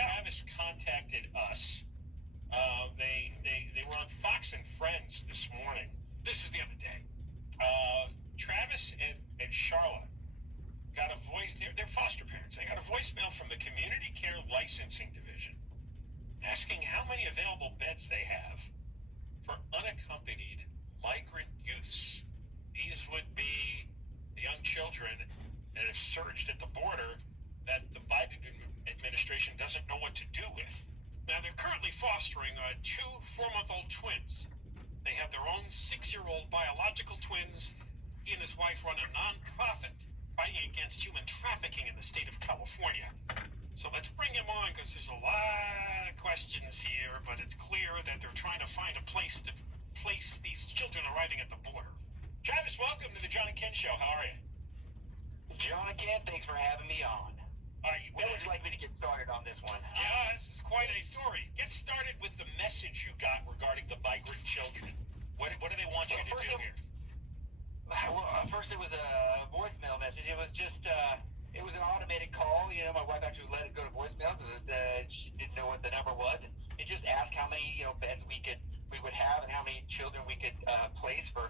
Travis contacted us. They were on Fox and Friends this morning. This is the other day. Travis and Sharla got a voice. They're foster parents. They got a voicemail from the Community Care Licensing Division asking how many available beds they have for unaccompanied migrant youths. These would be the young children that have surged at the border that the Biden administration doesn't know what to do with. Now, they're currently fostering two 4-month-old twins. They have their own 6-year-old biological twins. He and his wife run a nonprofit fighting against human trafficking in the state of California. So let's bring him on because there's a lot of questions here, but it's clear that they're trying to find a place to place these children arriving at the border. Travis, welcome to the John and Ken Show. How are you? John and Ken, thanks for having me on. All right, When would you like me to get started on this one? Yeah, this is quite a story. Get started with the message you got regarding the migrant children. What do they want you to do here? Well, first it was a voicemail message. It was just, it was an automated call. You know, my wife actually let it go to voicemail because she didn't know what the number was. And it just asked how many, beds we would have and how many children we could place for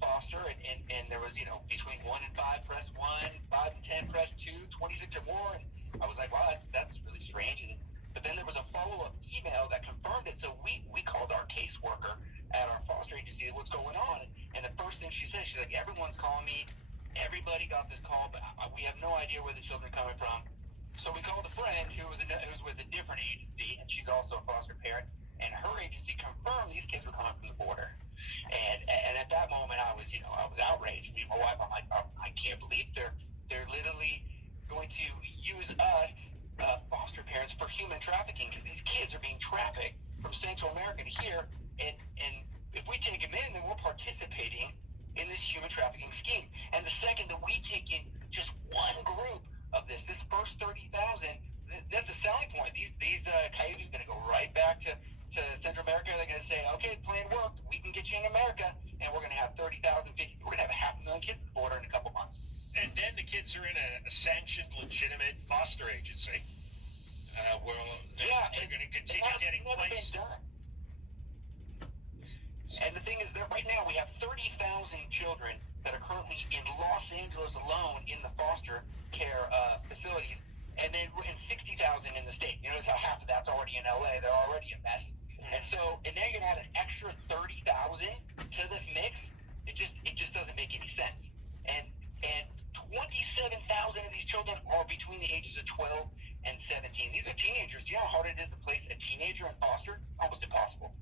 foster. And there was, between 1 and 5, press 1, 5 and 10, press 2, 26 or more. And I was like, wow, that's really strange. But then there was a follow-up email that confirmed it. So we called our caseworker at our foster agency, what's going on? And the first thing she said, she's like, everyone's calling me. Everybody got this call, but we have no idea where the children are coming from. So we called a friend who was with a different agency, and she's also a foster parent, and her agency confirmed these kids were coming from the border. And at that moment, I was outraged. My wife, I'm like, I can't believe they're literally going to use us, foster parents, for human trafficking, because these kids are being trafficked from Central America to here, and if we take them in, then we're participating in this human trafficking scheme. And the second that we take in just one group of this first 30,000, that's a selling point. These coyotes are going to go right back to Central America. They're going to say, okay, the plan worked. We can get you in America, and we're going to have 30,000, 50. We're going to have 500,000 kids at the border in a couple months. And then the kids are in a sanctioned, legitimate foster agency. They're going to continue getting placed. And the thing is that right now we have 30,000 children that are currently in Los Angeles alone in the foster care facilities, and then 60,000 in the state. You notice how half of that's already in LA. They're already a mess. And now you're going to add an extra 30,000 to this mix. It just doesn't make any sense. And 27,000 of these children are between the ages of 12 and 17. These are teenagers. Do you know how hard it is to place a teenager in foster? Almost impossible.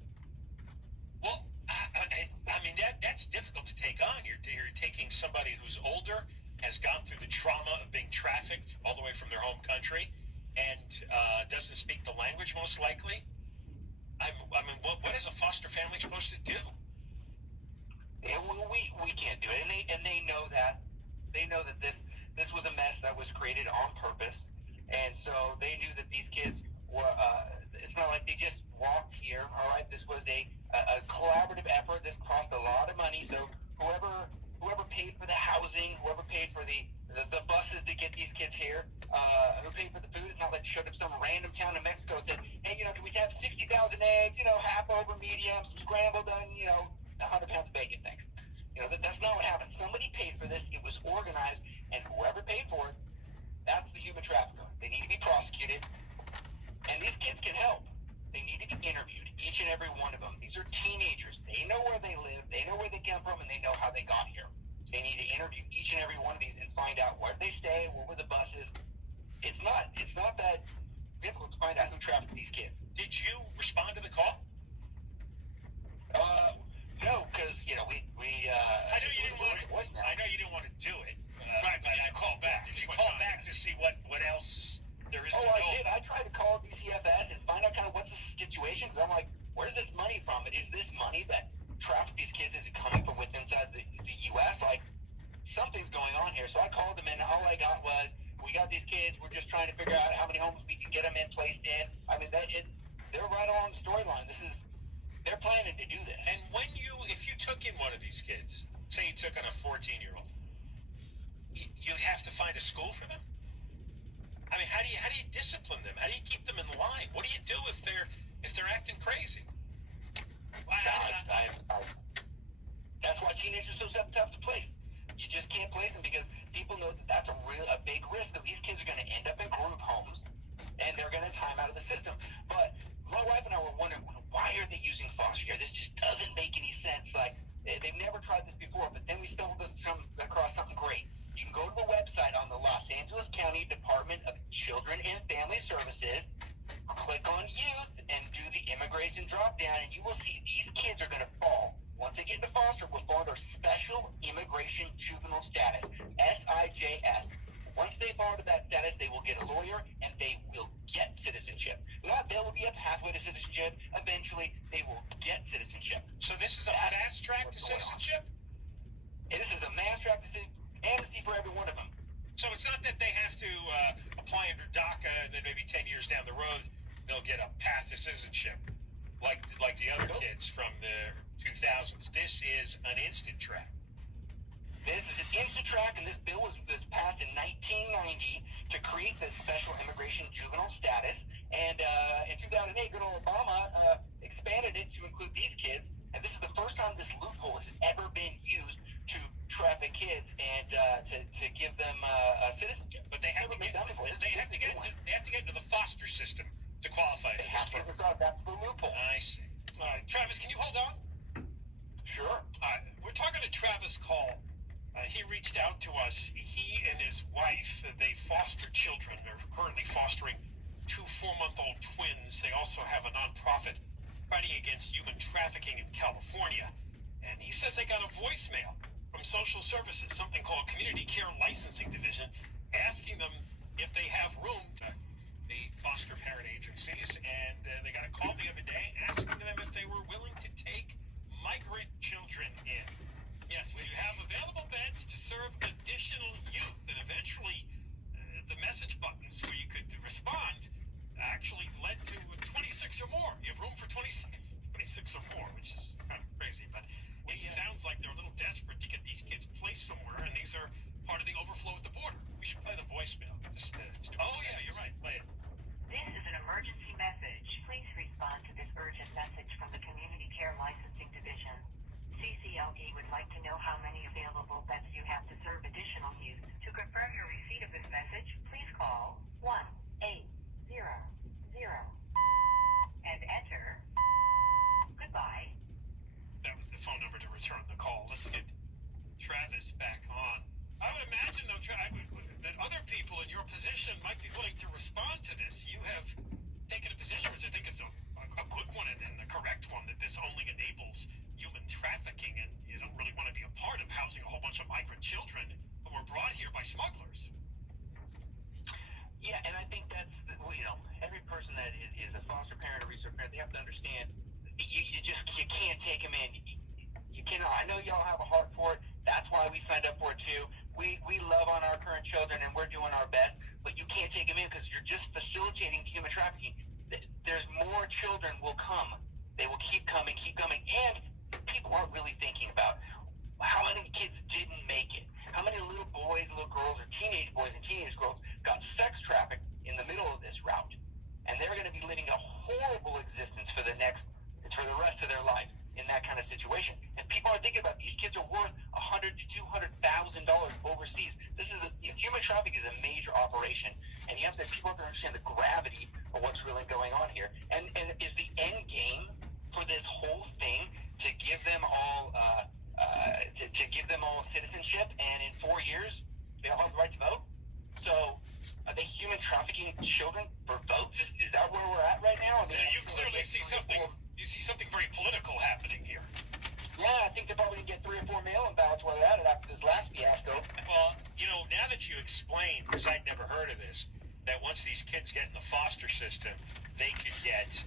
Well, I mean, that's difficult to take on. You're taking somebody who's older, has gone through the trauma of being trafficked all the way from their home country, and doesn't speak the language most likely. I mean, what is a foster family supposed to do? Yeah, well, we can't do it, and they know that. They know that this was a mess that was created on purpose, and so they knew that these kids were. It's not like they just walked here. All right, this was a collaborative effort. This cost a lot of money. So whoever paid for the housing, whoever paid for the buses to get these kids here, who paid for the food. It's not like they showed up some random town in Mexico and said, hey, can we have 60,000 eggs, half over medium, scrambled on, 100 pounds of bacon, thanks. That's not what happened. Somebody paid for this. It was organized, and whoever paid for it, that's the human trafficker. They need to be prosecuted, and these kids can help. They need to be interviewed, each and every one of them. These are teenagers. They know where they live, they know where they come from, and they know how they got here. They need to interview each and every one of these and find out where they stay, where were the buses. It's not that difficult to find out who trafficked these kids. Did you respond to the call? No, because I know you didn't want to. I know you didn't want to do it. Right, but I called back. Did you call back to see what else there is to know? I did. I tried to call DCFS and find out kind of what's the situation. Because I'm like, where's this money from? Is this money that trafficked these kids? Is it coming from within inside the U.S.? Like, something's going on here. So I called them, and all I got was, we got these kids. We're just trying to figure out how many homes we can get them in, placed in. I mean, they're right along the storyline. They're planning to do this. And if you took in one of these kids, say you took on a 14-year-old, you'd have to find a school for them? I mean, how do you discipline them? How do you keep them in line? you do if they're acting crazy? That's why teenagers are so tough to place. You just can't place them because people know that that's a big risk. That these kids are going to end up in group homes, and they're going to time out of the system. But my wife and I were wondering, why are they using foster care? This just doesn't make any sense. Like, they've never tried this before. But then we stumbled across something great. You can go to the website on the Los Angeles County Department of Children and Family Services, click on youth, and do the immigration drop down, and you will see these kids are going to fall. Once they get into foster, will fall under Special Immigration Juvenile Status, SIJS. Once they fall into that status, they will get a lawyer, and they will get citizenship. Not there will be a pathway to citizenship. Eventually, they will get citizenship. So this is a fast track to citizenship? And this is a mass track to amnesty for every one of them. So it's not that they have to apply under DACA, and then maybe 10 years down the road, they'll get a path to citizenship, like the other kids from the 2000s. This is an instant track. This is an instant track, and this bill was passed in 1990 to create the Special Immigration Juvenile Status. And in 2008, good old Obama expanded it to include these kids. And this is the first time this loophole has ever been used to traffic kids and to give them citizenship. But they have to get into the foster system to qualify. They have to. That's the loophole. I see. Travis, can you hold on? Sure. We're talking to Travis Kall. He reached out to us. He and his wife, they foster children. They're currently fostering 2 4-month-old twins. They also have a nonprofit fighting against human trafficking in California. And he says they got a voicemail from social services, something called Community Care Licensing Division, asking them if they have room to the foster parent agencies, and they got a call the other day asking them if they were willing to take migrant children in. Yes, would you have available beds to serve additional youth? And eventually, the message buttons where you could respond actually led to 26 or more. You have room for 26 or more, which is kind of crazy, but it sounds like they're a little desperate to get these kids placed somewhere, and these are part of the overflow at the border. We should play the voicemail. It's yeah, you're right. Play it. This is an emergency message. Please respond to this urgent message from the Community Care Licensing Division. CCLD would like to know how many available beds you have to serve additional youth. To confirm your receipt of this message, please call 1-800 and enter. Goodbye. That was the phone number to return the call. Let's get Travis back on. I would imagine, though, that other people in your position might be willing to respond to this. You have taken a position which I think is a good one and the correct one, that this only enables human trafficking, and you don't really want to be a part of housing a whole bunch of migrant children who were brought here by smugglers. Yeah, and I think that's, every person that is a foster parent or research parent, they have to understand you can't take them in. You cannot. I know y'all have a heart for it. That's why we signed up for it too. We love on our current children, and we're doing our best, but you can't take them in because you're just facilitating human trafficking. There's more children will come. They will keep coming, and people aren't really thinking about how many kids didn't make it. How many little boys, little girls, or teenage boys and teenage girls got sex trafficked in the middle of this route, and they're going to be living a horrible existence for the rest of their life in that kind of situation. And people are thinking about these kids are worth $100,000 to $200,000 overseas. Human trafficking is a major operation, and people have to understand the gravity of what's really going on here. And is the end game for this whole thing to give them all citizenship, and in 4 years they'll have the right to vote? So are they human trafficking children for votes? Is that where we're at right now? So you clearly see something. You see something very political happening here. Yeah, I think they're probably going to get 3 or 4 mail-in ballots where they're at it after this last fiasco. Well, now that you explained, because I'd never heard of this, that once these kids get in the foster system, they could get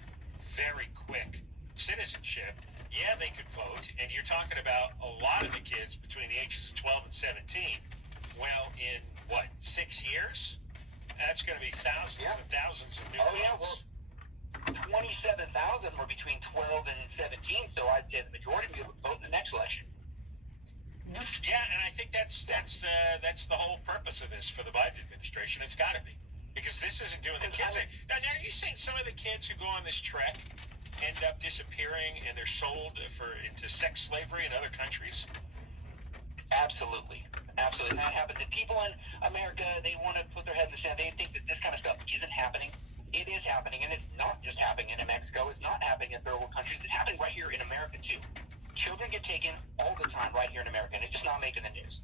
very quick citizenship. Yeah, they could vote, and you're talking about a lot of the kids between the ages of 12 and 17. Well, in 6 years? That's going to be thousands and thousands of new votes. 27,000 were between 12 and 17, so I'd say the majority of you would vote in the next election. Yeah, and I think that's the whole purpose of this for the Biden administration. It's got to be. Because this isn't doing the kids. Now, are you saying some of the kids who go on this trek end up disappearing and they're sold into sex slavery in other countries? Absolutely. Absolutely. That happens. And people in America, they want to put their head in the sand. They think that this kind of stuff isn't happening. It is happening, and it's not just happening in Mexico. It's not happening in third world countries. It's happening right here in America, too. Children get taken all the time right here in America, and it's just not making the news.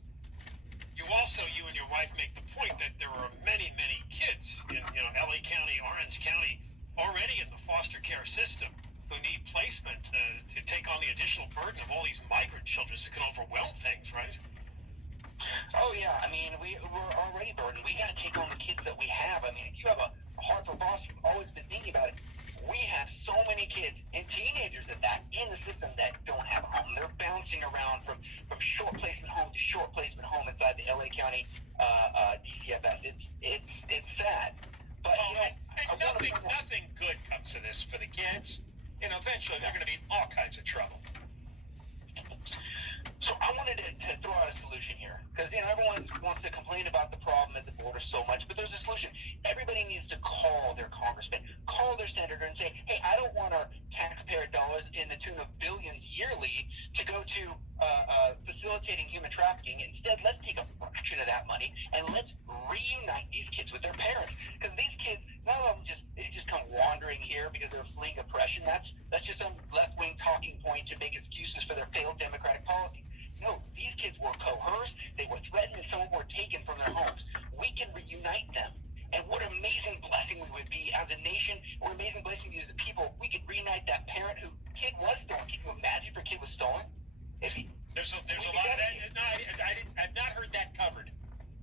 You and your wife make the point that there are many, many kids in LA County, Orange County, already in the foster care system who need placement to take on the additional burden of all these migrant children that can overwhelm things, right? Oh, yeah. I mean, we're already burdened. We got to take on the kids that we have. I mean, if you have a heart for foster, you've always been thinking about it. We have so many kids and teenagers at that in the system that don't have a home. They're bouncing around from short placement home to short placement home inside the LA County DCFS. It's sad. But, nothing good comes to this for the kids. Eventually they're going to be in all kinds of trouble. So I wanted to throw out a solution here, because everyone wants to complain about the problem at the border so much, but there's a solution. Everybody needs to call their congressman, call their senator, and say, hey, I don't want our taxpayer dollars in the tune of billions yearly to go to facilitating human trafficking. Instead, let's take a fraction of that money and let's reunite these kids with their parents, because these kids, none of them just come wandering here because they're fleeing oppression. That's just some left-wing talking point to make excuses for their failed democratic policy. No, these kids were coerced, they were threatened, and some of them were taken from their homes. We can reunite them. And what an amazing blessing we would be as a nation, what an amazing blessing we as a people. We could reunite that parent whose kid was stolen. Can you imagine if her kid was stolen? There's a lot of that. No, I've not heard that covered.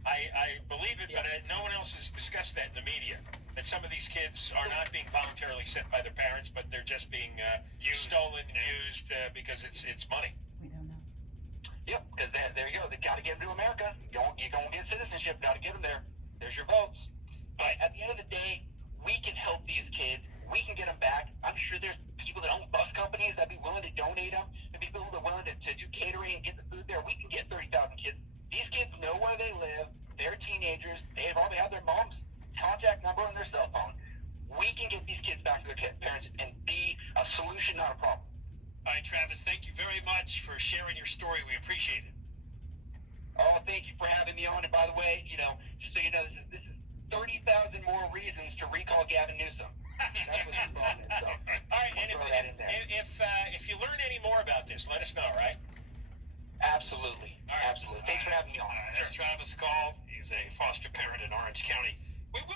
I believe it, but no one else has discussed that in the media. That some of these kids are not being voluntarily sent by their parents, but they're just being stolen and used because it's money. We don't know. Yep, because there you go. They got to get them to America. You're going to get citizenship. Got to get them there. There's your votes. But at the end of the day, we can help these kids. We can get them back. I'm sure there's people that own bus companies that'd be willing to donate them. There'd be people that are willing to do catering and get the food there. We can get 30,000 kids. These kids know where they live. They're teenagers. They have their mom's contact number on their cell phone. We can get these kids back to their parents and be a solution, not a problem. All right, Travis, thank you very much for sharing your story. We appreciate it. Oh, thank you for having me on. And by the way, just so you know, this is 30,000 more reasons to recall Gavin Newsom. That's what the problem is. So, all right, and if you learn any more about this, let us know, right? Absolutely. All right. Absolutely. Thanks for having me on. That's Travis Kall. He's a foster parent in Orange County. We will